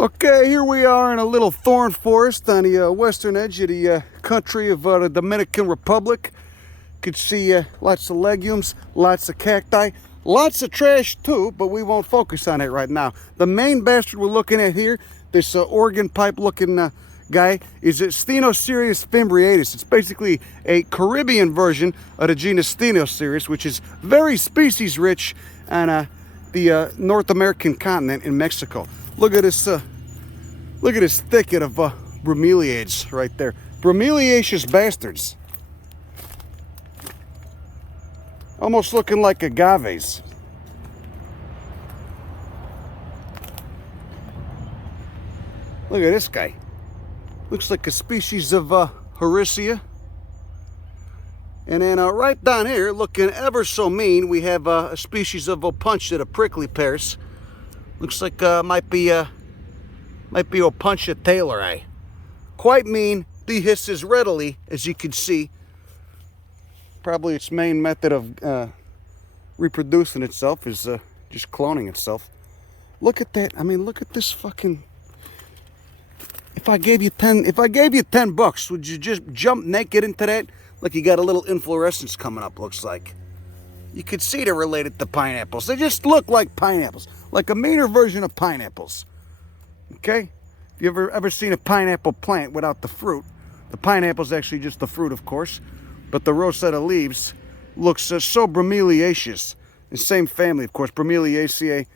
Okay, here we are in a little thorn forest on the western edge of the country of the Dominican Republic. You can see lots of legumes, lots of cacti, lots of trash too, but we won't focus on it right now. The main bastard we're looking at here, this organ pipe looking guy, is STENOCEREUSFIMBRIATUS. It's basically a Caribbean version of the genus STENOCEREUS, which is very species rich on the North American continent in Mexico. Look at this thicket of bromeliads right there. Bromeliaceous bastards. Almost looking like agaves. Look at this guy. Looks like a species of Hericea. And then right down here, looking ever so mean, we have a species of Opuntia, the prickly pears. Looks like might be Opuntia taylori. Quite mean, dehisces readily, as you can see. Probably its main method of reproducing itself is just cloning itself. Look at that. I mean, look at this fucking. If I gave you 10 bucks, would you just jump naked into that? Like you got a little inflorescence coming up, looks like. You could see they're related to pineapples. They just look like pineapples, like a meaner version of pineapples. Okay? If you ever seen a pineapple plant without the fruit, the pineapple is actually just the fruit, of course, but the rosette leaves looks so bromeliaceous. The same family, of course, Bromeliaceae.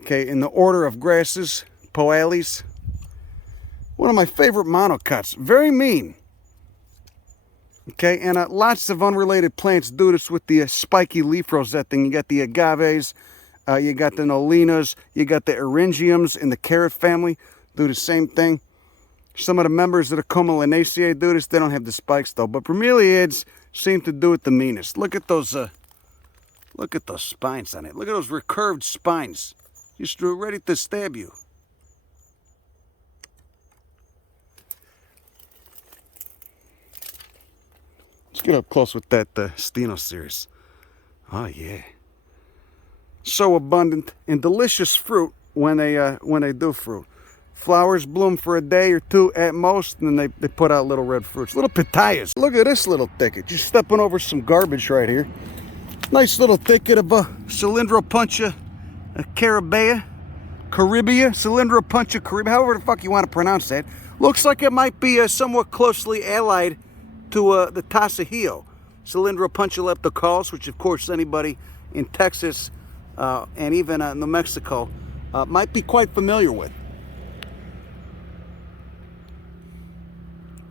Okay, in the order of grasses, Poales. One of my favorite monocots. Very mean. Okay, and lots of unrelated plants do this with the spiky leaf rosette thing. You got the agaves, you got the nolinas, you got the eryngiums in the carrot family, do the same thing. Some of the members of the Consolea do this. They don't have the spikes though, but bromeliads seem to do it the meanest. Look at those spines on it. Look at those recurved spines, just ready to stab you. Let's get up close with that STENOCEREUS. Oh yeah. So abundant and delicious fruit when they do fruit. Flowers bloom for a day or two at most, and then they put out little red fruits. Little pitayas. Look at this little thicket. Just stepping over some garbage right here. Nice little thicket of Cylindropuntia Carribean. Cylindropuntia Carribean, however the fuck you want to pronounce that. Looks like it might be somewhat closely allied to the Tasajillo, Cylindropuntia leptocaulus, which of course anybody in Texas and even New Mexico might be quite familiar with.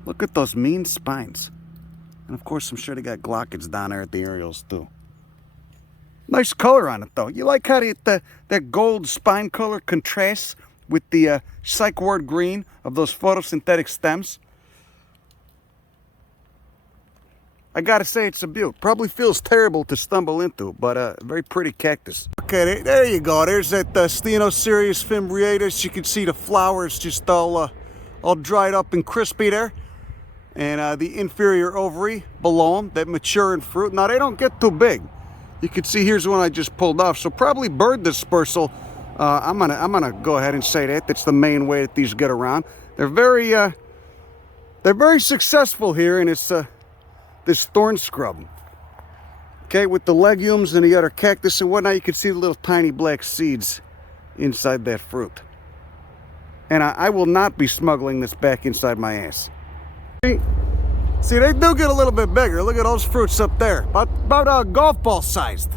Look at those mean spines. And of course I'm sure they got glaucids down there at the areoles too. Nice color on it though. You like how that gold spine color contrasts with the psych ward green of those photosynthetic stems? I gotta say, it's a beaut. Probably feels terrible to stumble into, but a very pretty cactus. Okay, there you go. There's that STENOCEREUSFIMBRIATUS. You can see the flowers just all dried up and crispy there. And the inferior ovary below them that mature in fruit. Now, they don't get too big. You can see here's one I just pulled off. So probably bird dispersal. I'm gonna go ahead and say that. That's the main way that these get around. They're very successful here, and it's this thorn scrub. Okay, with the legumes and the other cactus and whatnot, you can see the little tiny black seeds inside that fruit. And I will not be smuggling this back inside my ass. See, they do get a little bit bigger. Look at those fruits up there, about golf ball sized.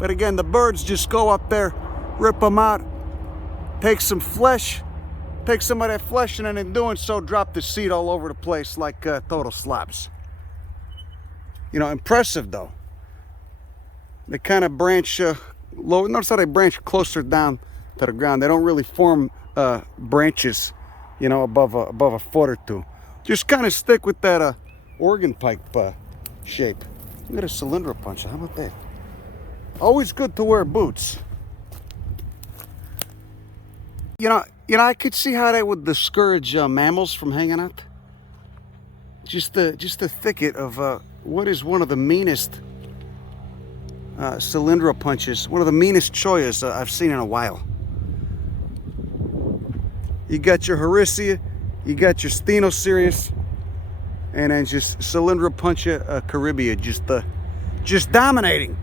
But again, the birds just go up there, rip them out, take some flesh, take some of that flesh, and then in doing so, drop the seed all over the place like total slobs. You know, impressive though. They kind of branch low. Notice how they branch closer down to the ground. They don't really form branches, you know, above a foot or two. Just kind of stick with that organ pipe shape. Look at a Cylindropuntia. How about that? Always good to wear boots. You know, I could see how that would discourage mammals from hanging out. Just a thicket of what is one of the meanest Cylindropunches, one of the meanest choyas I've seen in a while. You got your Horisea, you got your STENOCEREUS, and then just Cylindropuntia Carribeae, just dominating.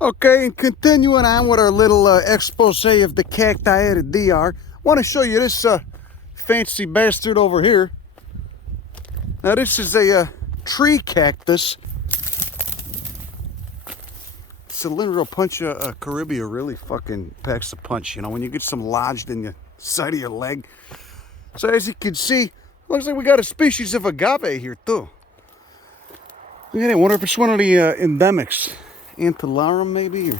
Okay, and continuing on with our little expose of the cacti at a DR, I want to show you this fancy bastard over here. Now this is a tree cactus. Cylindropuntia Carribeae really fucking packs a punch, you know, when you get some lodged in the side of your leg. So as you can see, looks like we got a species of agave here too. Look at that, I wonder if it's one of the endemics. ANTILLARUM maybe? Or...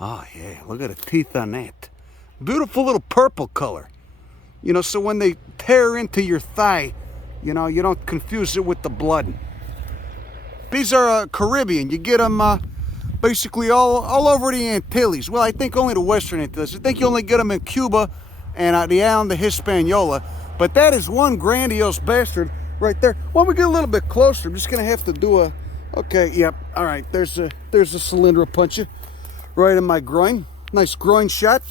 oh yeah, look at the teeth on that. Beautiful little purple color. You know, so when they tear into your thigh, you know, you don't confuse it with the blood. These are Caribbean. You get them basically all over the Antilles. Well, I think only the Western Antilles. I think you only get them in Cuba and the island of Hispaniola. But that is one grandiose bastard right there. When we get a little bit closer, I'm just going to have to do a... okay, yep, all right. There's a Cylindropuntia right in my groin. Nice groin shot.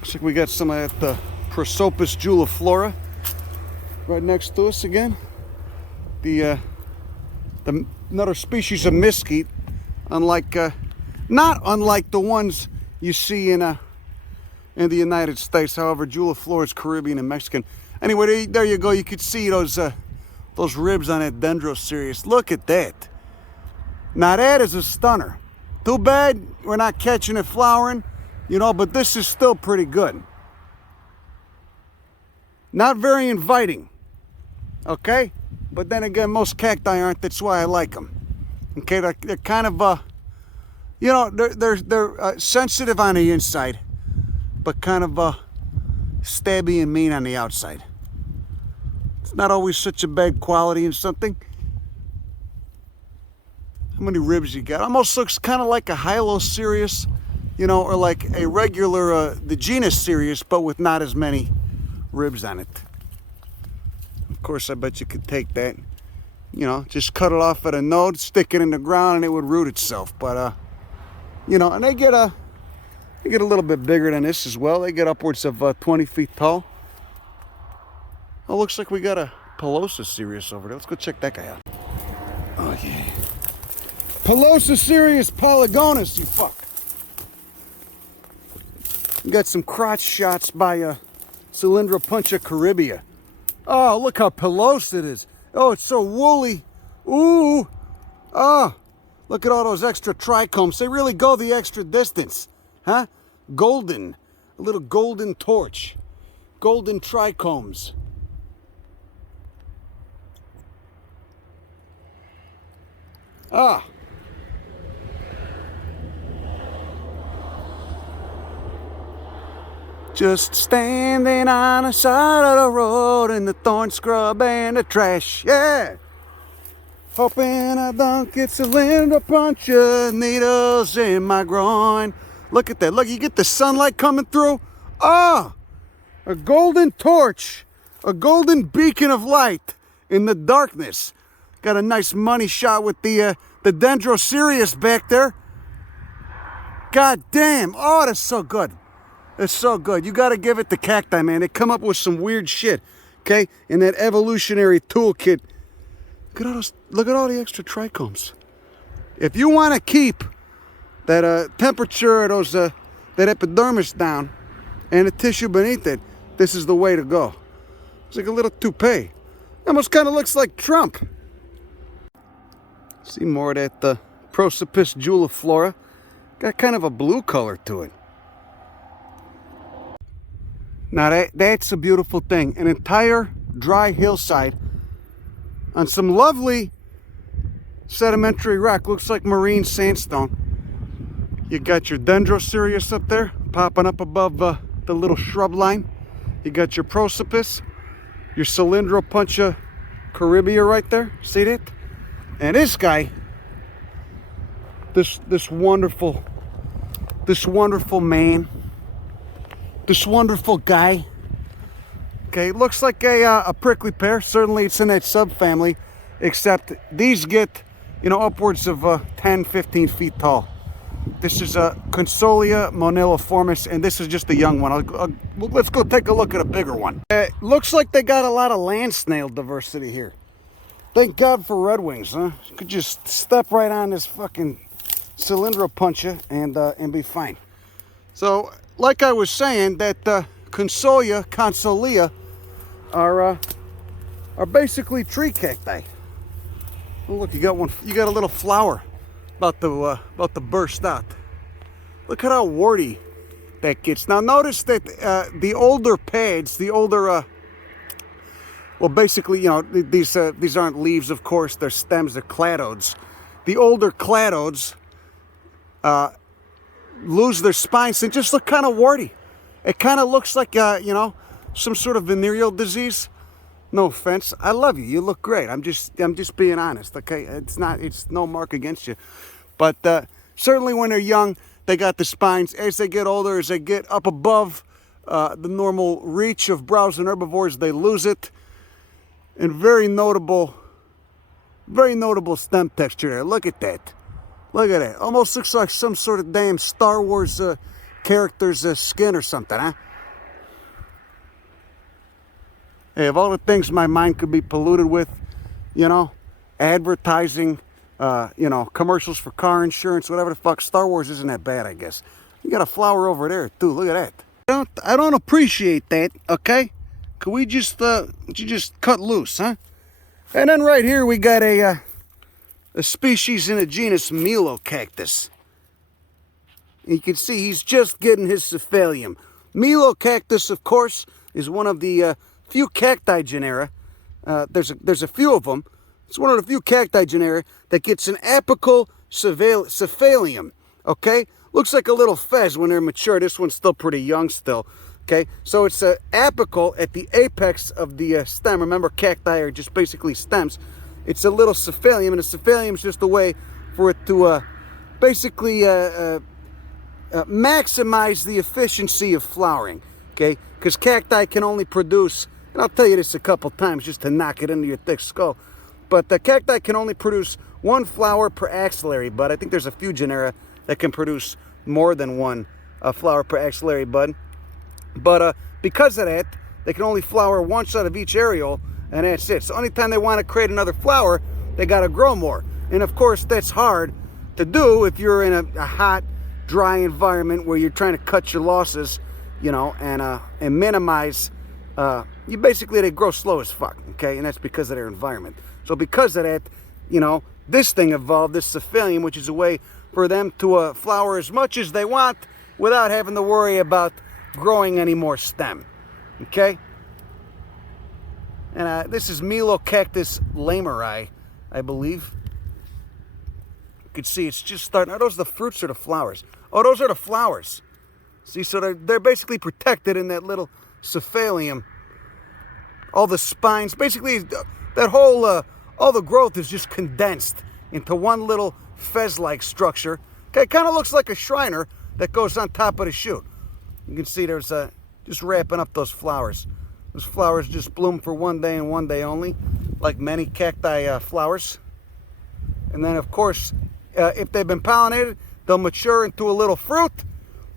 Looks like we got some of that PROSOPIS JULIFLORA right next to us again. The another species of mesquite, unlike not unlike the ones you see in the United States. However, Juliflora is Caribbean and Mexican. Anyway, there you go. You could see those ribs on that Dendrocereus. Look at that. Now that is a stunner. Too bad we're not catching it flowering, you know, but this is still pretty good. Not very inviting, okay? But then again, most cacti aren't. That's why I like them. Okay, they're kind of, you know, they're sensitive on the inside, but kind of stabby and mean on the outside. It's not always such a bad quality in something. How many ribs you got? Almost looks kind of like a Hylocereus, you know, or like a regular, the genus Cereus, but with not as many ribs on it. Of course, I bet you could take that, you know, just cut it off at a node, stick it in the ground, and it would root itself. But, you know, and they get a little bit bigger than this as well. They get upwards of 20 feet tall. Oh, looks like we got a PILOSOCEREUS over there. Let's go check that guy out. Oh, yeah. PILOSOCEREUS POLYGONUS, you fuck. We got some crotch shots by Cylindropuntia Carribeae. Oh, look how pilose it is. Oh, it's so woolly. Ooh. Oh, look at all those extra trichomes. They really go the extra distance. Huh? Golden. A little golden torch. Golden trichomes. Ah. Just standing on the side of the road in the thorn scrub and the trash, yeah. Hoping I don't get Cylindropuntia needles in my groin. Look at that, look, you get the sunlight coming through. Oh, a golden torch, a golden beacon of light in the darkness. Got a nice money shot with the Dendrocereus back there. God damn, oh, that's so good. It's so good. You got to give it to cacti, man. They come up with some weird shit, okay? In that evolutionary toolkit. Look at all the extra trichomes. If you want to keep that temperature of those that epidermis down and the tissue beneath it, this is the way to go. It's like a little toupee. Almost kind of looks like Trump. See more of that PROSOPIS JULIFLORA. Got kind of a blue color to it. Now that's a beautiful thing. An entire dry hillside on some lovely sedimentary rock. Looks like marine sandstone. You got your Dendrocereus up there, popping up above the little shrub line. You got your PROSOPIS, your Cylindropuntia Carribeae right there. See that? And this guy, this wonderful man. This wonderful guy. Okay, looks like a prickly pear. Certainly it's in that subfamily, except these get, you know, upwards of 10, 15 feet tall. This is a Consolea MONILIFORMIS, and this is just a young one. Let's go take a look at a bigger one. Looks like they got a lot of land snail diversity here. Thank God for Red Wings, huh? You could just step right on this fucking Cylindropuntia and be fine. So, like I was saying, that Consolea are basically tree cacti. Oh, look, you got one. You got a little flower about to burst out. Look at how warty that gets. Now notice that the older pads, well, basically, you know, these aren't leaves, of course. They're stems. They're cladodes. The older cladodes lose their spines and just look kind of warty. It kind of looks like you know, some sort of venereal disease. No offense. I love you. You look great. I'm just being honest, okay? It's no mark against you. But certainly when they're young, they got the spines. As they get older, as they get up above the normal reach of browsing herbivores, they lose it. And very notable stem texture there. Look at that. Look at that. Almost looks like some sort of damn Star Wars character's skin or something, huh? Hey, of all the things my mind could be polluted with, you know, advertising, you know, commercials for car insurance, whatever the fuck, Star Wars isn't that bad, I guess. You got a flower over there, too. Look at that. I don't appreciate that, okay? Could we just, you just cut loose, huh? And then right here we got a species in a genus MELOCACTUS. You can see he's just getting his cephalium. MELOCACTUS, of course, is one of the few cacti genera. There's a few of them. It's one of the few cacti genera that gets an apical cephalium. Okay, looks like a little fez when they're mature. This one's still pretty young still. Okay, so it's apical at the apex of the stem. Remember, cacti are just basically stems. It's a little cephalium, and a cephalium is just a way for it to basically maximize the efficiency of flowering. Okay, because cacti can only produce, and I'll tell you this a couple times just to knock it into your thick skull, but the cacti can only produce one flower per axillary bud. I think there's a few genera that can produce more than one flower per axillary bud. But because of that, they can only flower once out of each areole, and that's it. So anytime they want to create another flower, they got to grow more. And of course, that's hard to do if you're in a hot, dry environment where you're trying to cut your losses, you know, and minimize. They grow slow as fuck, okay? And that's because of their environment. So because of that, you know, this thing evolved, this cephalium, which is a way for them to flower as much as they want without having to worry about growing any more stem, okay? And this is Melocactus LEMAIREI, I believe. You can see it's just starting. Are those the fruits or the flowers? Oh, those are the flowers. See, so they're basically protected in that little cephalium. All the spines, basically that whole, all the growth is just condensed into one little fez-like structure. Okay, kind of looks like a Shriner that goes on top of the shoot. You can see there's just wrapping up those flowers. Those flowers just bloom for one day and one day only, like many cacti flowers. And then, of course, if they've been pollinated, they'll mature into a little fruit.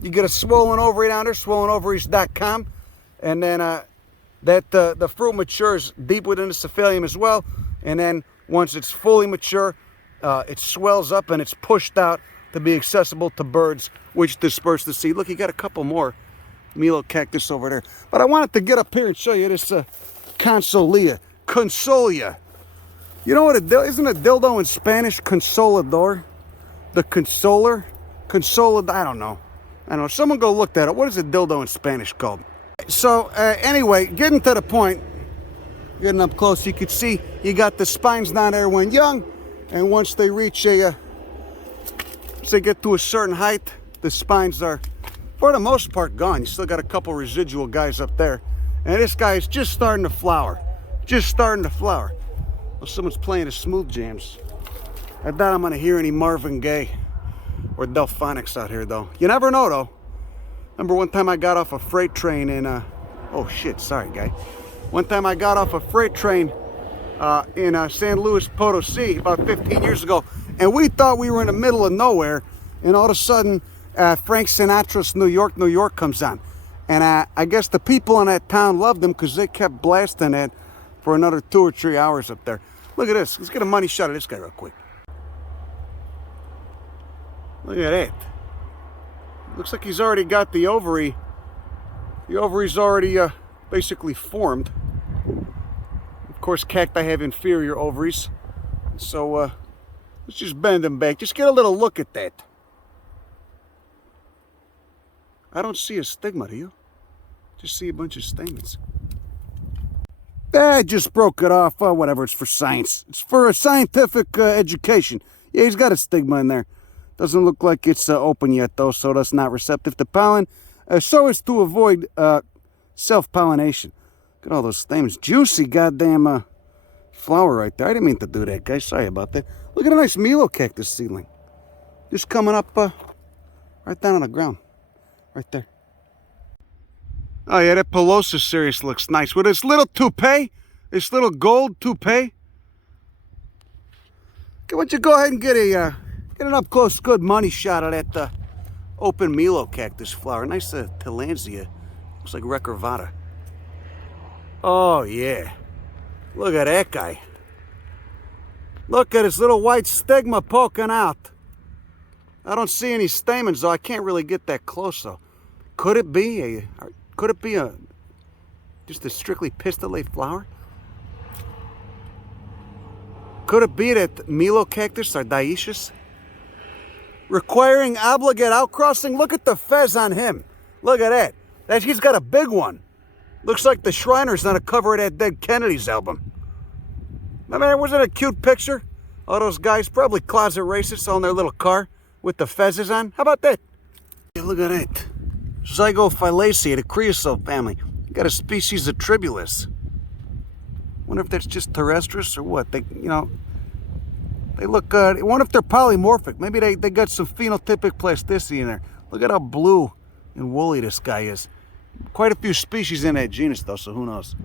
You get a swollen ovary down there, swollenovaries.com, and then the fruit matures deep within the cephalium as well. And then once it's fully mature, it swells up and it's pushed out to be accessible to birds, which disperse the seed. Look, you got a couple more Melocactus over there. But I wanted to get up here and show you this Consolea. You know what isn't a dildo in Spanish consolador? The consoler? I don't know. Someone go look that up. What is a dildo in Spanish called? So anyway, getting to the point, getting up close, you can see you got the spines down there when young, and once they reach once they get to a certain height, the spines are, for the most part, gone. You still got a couple residual guys up there, and this guy is just starting to flower. Well, someone's playing his smooth jams. I doubt I'm gonna hear any Marvin Gaye or Delphonics out here, though. You never know, though. Remember one time I got off a freight train in, oh shit, sorry, guy. One time I got off a freight train in San Luis Potosí about 15 years ago, and we thought we were in the middle of nowhere, and all of a sudden, Frank Sinatra's New York, New York comes on. And I guess the people in that town loved him because they kept blasting it for another 2 or 3 hours up there. Look at this. Let's get a money shot of this guy real quick. Look at that. Looks like he's already got the ovary. The ovary's already basically formed. Of course, cacti have inferior ovaries. So let's just bend them back. Just get a little look at that. I don't see a stigma, do you? Just see a bunch of stamens. I just broke it off. Oh, whatever, it's for science. It's for a scientific education. Yeah, he's got a stigma in there. Doesn't look like it's open yet, though, so that's not receptive to pollen. So as to avoid self-pollination. Look at all those stamens. Juicy goddamn flower right there. I didn't mean to do that, guys. Sorry about that. Look at a nice melocactus seedling. Just coming up right down on the ground. Right there. Oh yeah, that PILOSOCEREUS looks nice. With its little toupee, this little gold toupee. Okay, why don't you go ahead and get an up close, good money shot of that open melocactus flower. Nice tillandsia. Looks like recurvata. Oh yeah. Look at that guy. Look at his little white stigma poking out. I don't see any stamens though. I can't really get that close though. Could it be just a strictly pistillate flower? Could it be that melocactus are dioecious? Requiring obligate outcrossing? Look at the fez on him. Look at that. He's got a big one. Looks like the Shriners on the cover of that Dead Kennedys album. I mean, wasn't it a cute picture? All those guys, probably closet racists on their little car with the fezzes on. How about that? Yeah, look at that. ZYGOPHYLLACEAE, the creosote family. You got a species of TRIBULUS. Wonder if that's just terrestris or what. They look, I wonder if they're polymorphic. Maybe they got some phenotypic plasticity in there. Look at how blue and woolly this guy is. Quite a few species in that genus though, so who knows.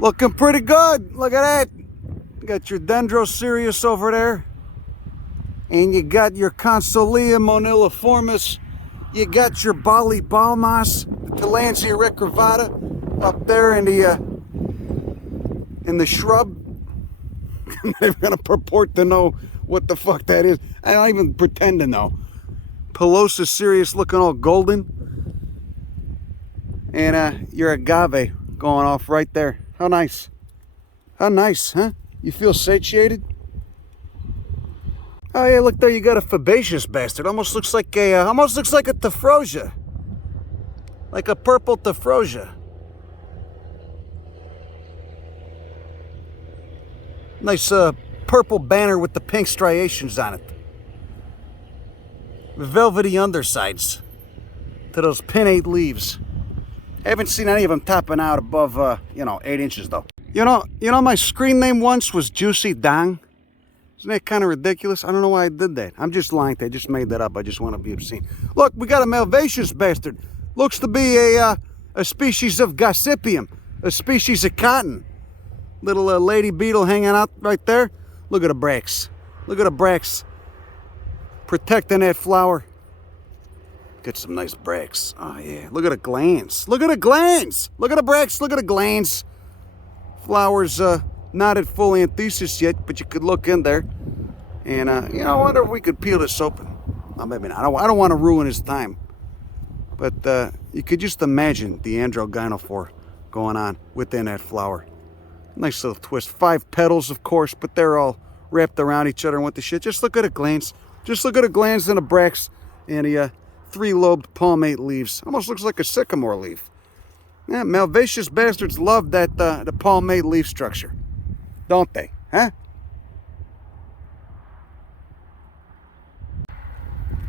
Looking pretty good. Look at that. You got your Dendrocereus over there. And you got your Consolea moniliformis. You got your Balmas, Tillandsia recurvata up there in the shrub. I'm not even gonna purport to know what the fuck that is. I don't even pretend to know. PILOSOCEREUS looking all golden. And your agave going off right there. How nice. How nice, huh? You feel satiated? Oh yeah, look there, you got a fabaceous bastard. Almost looks like a tephrosia. Like a purple tephrosia. Nice purple banner with the pink striations on it. Velvety undersides to those pinnate leaves. Haven't seen any of them topping out above 8 inches though. You know my screen name once was Juicy Dang. Isn't that kind of ridiculous? I don't know why I did that. I'm just lying. I just made that up. I just want to be obscene. Look, we got a malvaceous bastard. Looks to be a species of Gossypium, a species of cotton. Little lady beetle hanging out right there. Look at the bracts. Look at the bracts protecting that flower. Got some nice bracts. Oh yeah. Look at the glands. Look at the glands. Look at the bracts. Look at the glands. Flowers not at full anthesis yet, but you could look in there. And I wonder if we could peel this open. Well, maybe not. I don't want to ruin his time. But you could just imagine the androgynophore going on within that flower. Nice little twist. 5 petals, of course, but they're all wrapped around each other and what the shit. Just look at the glands. Just look at the glands and the bracts and the 3-lobed palmate leaves. Almost looks like a sycamore leaf. Yeah, malvaceous bastards love that the palmate leaf structure, don't they? Huh?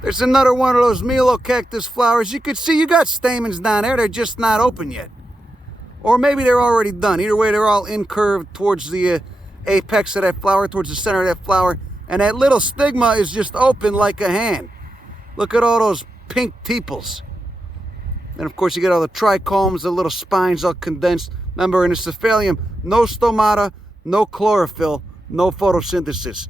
There's another one of those melocactus flowers. You could see you got stamens down there. They're just not open yet. Or maybe they're already done. Either way, they're all incurved towards the apex of that flower, towards the center of that flower. And that little stigma is just open like a hand. Look at all those pink tepals. Then of course you get all the trichomes, the little spines all condensed. Remember, in the cephalium, no stomata, no chlorophyll, no photosynthesis.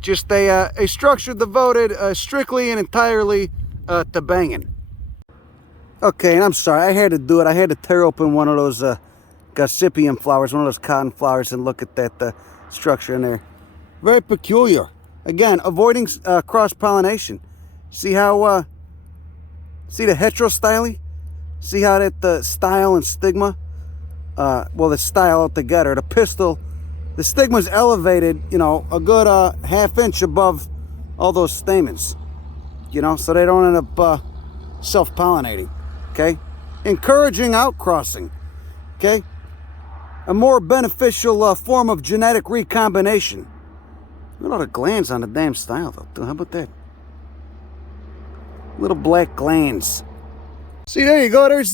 Just a structure devoted strictly and entirely to banging. Okay, and I'm sorry, I had to do it. I had to tear open one of those gossypium flowers, one of those cotton flowers, and look at that structure in there. Very peculiar. Again, avoiding cross-pollination. See how, see the heterostyle? See how that style and stigma, well, the style altogether, the pistil, the stigma's elevated, you know, a good ½ inch above all those stamens, you know, so they don't end up self-pollinating, okay? Encouraging outcrossing, okay? A more beneficial form of genetic recombination. Look at all the glands on the damn style, though. How about that? Little black glands. See, there you go. There's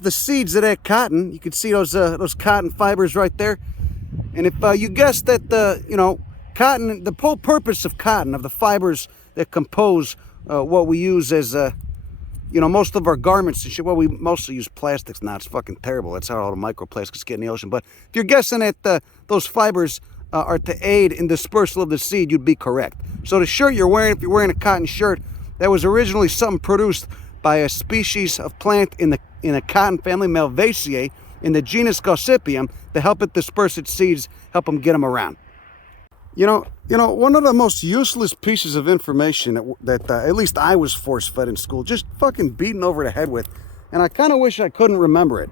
the seeds of that cotton. You can see those cotton fibers right there. And if you guess that you know, cotton, the whole purpose of cotton, of the fibers that compose what we use as you know, most of our garments and shit. Well, we mostly use plastics now. It's fucking terrible. That's how all the microplastics get in the ocean. But if you're guessing that those fibers are to aid in dispersal of the seed, you'd be correct. So the shirt you're wearing, if you're wearing a cotton shirt, that was originally something produced by a species of plant in the cotton family, Melvaceae, in the genus Gossypium, to help it disperse its seeds, help them get them around. You know, one of the most useless pieces of information that at least I was force-fed in school, just fucking beaten over the head with, and I kind of wish I couldn't remember it,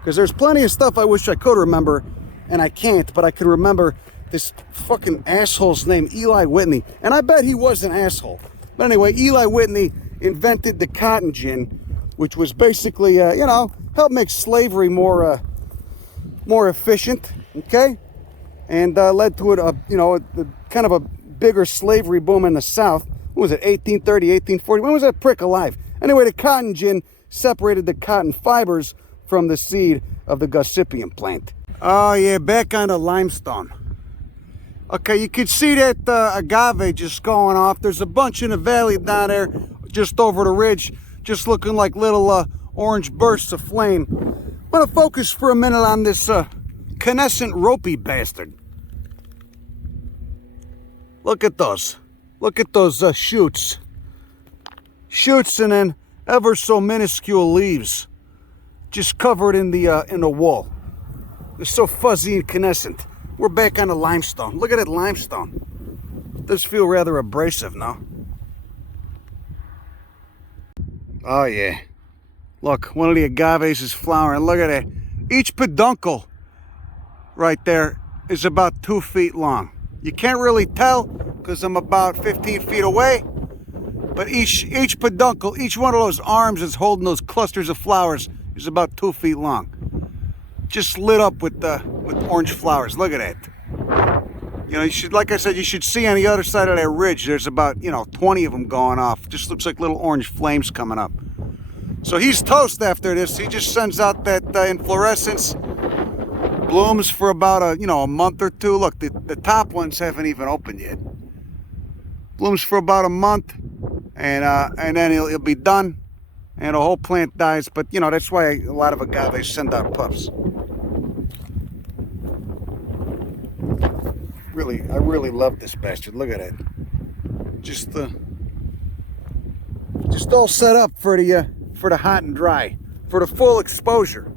because there's plenty of stuff I wish I could remember, and I can't, but I can remember this fucking asshole's name, Eli Whitney, and I bet he was an asshole. But anyway, Eli Whitney invented the cotton gin, which was basically, you know, help make slavery more efficient, okay? And led to you know, kind of a bigger slavery boom in the South. What was it, 1830, 1840? When was that prick alive? Anyway, the cotton gin separated the cotton fibers from the seed of the Gossypium plant. Oh yeah, back on the limestone. Okay, you can see that agave just going off. There's a bunch in the valley down there, just over the ridge, just looking like little orange bursts of flame. I'm gonna focus for a minute on this canescent ropey bastard. Look at those. Look at those shoots. Shoots and then ever so minuscule leaves, just covered in the wall. They're so fuzzy and canescent. We're back on the limestone. Look at that limestone. It does feel rather abrasive, no? Oh yeah. Look, one of the agaves is flowering. Look at that. Each peduncle right there is about 2 feet long. You can't really tell because I'm about 15 feet away, but each peduncle, each one of those arms that's holding those clusters of flowers is about 2 feet long. Just lit up with orange flowers. Look at that. You know, you should, like I said, you should see on the other side of that ridge, there's about, you know, 20 of them going off. Just looks like little orange flames coming up. So he's toast after this. He just sends out that inflorescence, blooms for about a month or two. Look, the top ones haven't even opened yet. Blooms for about a month, and then he'll be done, and the whole plant dies. But you know, that's why a lot of agaves send out puffs. Really, I really love this bastard. Look at it. Just all set up for the hot and dry, for the full exposure.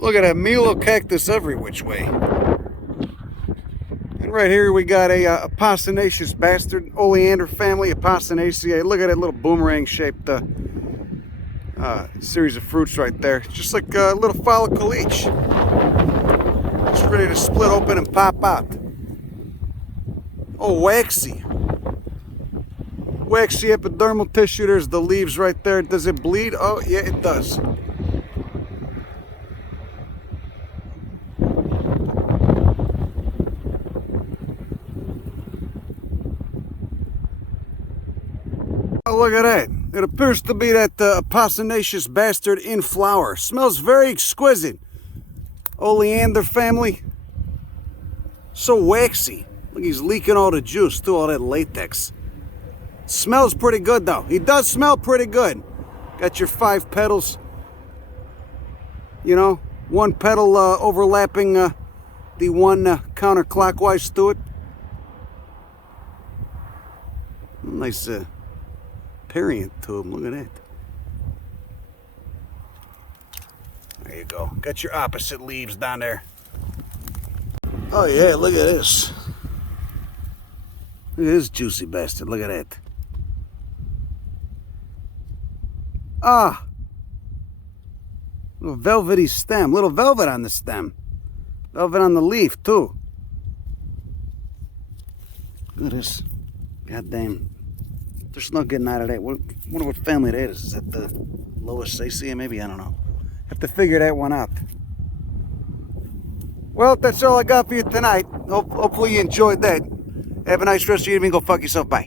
Look at that melocactus every which way. And Right here we got a postinaceous bastard, oleander family, Oppuntinaceae. Look at that little boomerang shaped series of fruits right there. Just like a little follicle each. Just ready to split open and pop out. Oh, waxy. Waxy epidermal tissue. There's the leaves right there. Does it bleed? Oh, yeah, it does. Oh, look at that. It appears to be that postinaceous bastard in flower. Smells very exquisite. Oleander family. So waxy. Look, he's leaking all the juice through all that latex. Smells pretty good, though. He does smell pretty good. Got your 5 petals. You know, 1 petal overlapping the one counterclockwise to it. Nice perianth to him. Look at that. There you go. Got your opposite leaves down there. Oh yeah, look at this. Look at this juicy bastard. Look at that. Ah. Little velvety stem. Little velvet on the stem. Velvet on the leaf too. Look at this. Goddamn. There's no getting out of that. Wonder what family that is. Is that the Loasaceae? Maybe, I don't know. Have to figure that one out. Well, that's all I got for you tonight. Hopefully you enjoyed that. Have a nice rest of your evening. Go fuck yourself. Bye.